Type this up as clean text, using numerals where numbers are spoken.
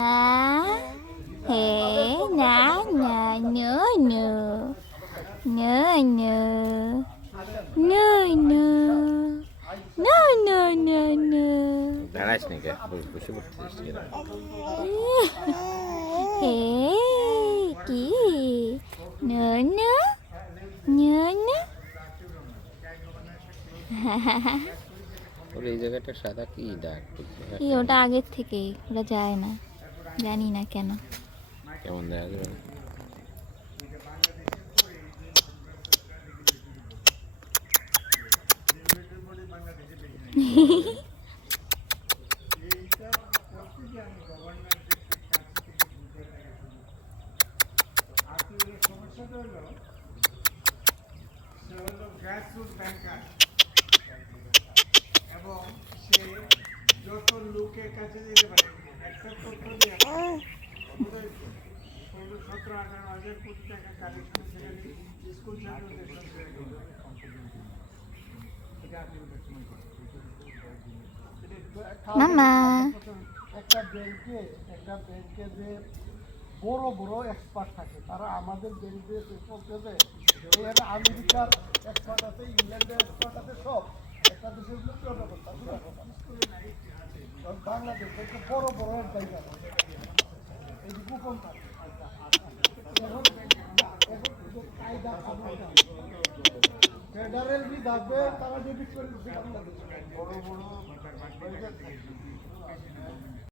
Hey, na na, no no, no no, no no, no no no no. দাঁড়াইস নি কে বসে পড়তেছিস কেন? Hey, কি? No no, no no. ওর এই জায়গাটা সাদা কি দাগ? এই ওটা আগের থেকেই, ওটা যায় না, জানি না কেন। কেমন দেখা যাবে? এবং সে যত লোকের কাছে যেতে পারে একটা তথ্য দিয়ে 17-18,000 কোটি টাকা কালেকশন সেখানে স্কুল ছাত্রদের মামা একটা ব্যাংকে যে বড় বড় এক্সপার্ট থাকে তারা আমাদের ব্যাংকে চলতেছে এখানে আমেরিকার এক্সপার্ট আছে, ইংল্যান্ডের এক্সপার্ট আছে, সব একটা দেশের বাংলাদেশ একটা বড় বড় জায়গা এই যে গোপন থাকে ফেডারেল বি থাকবে তারা ডেবিট করে দিচ্ছে বাংলাদেশ বড় বড়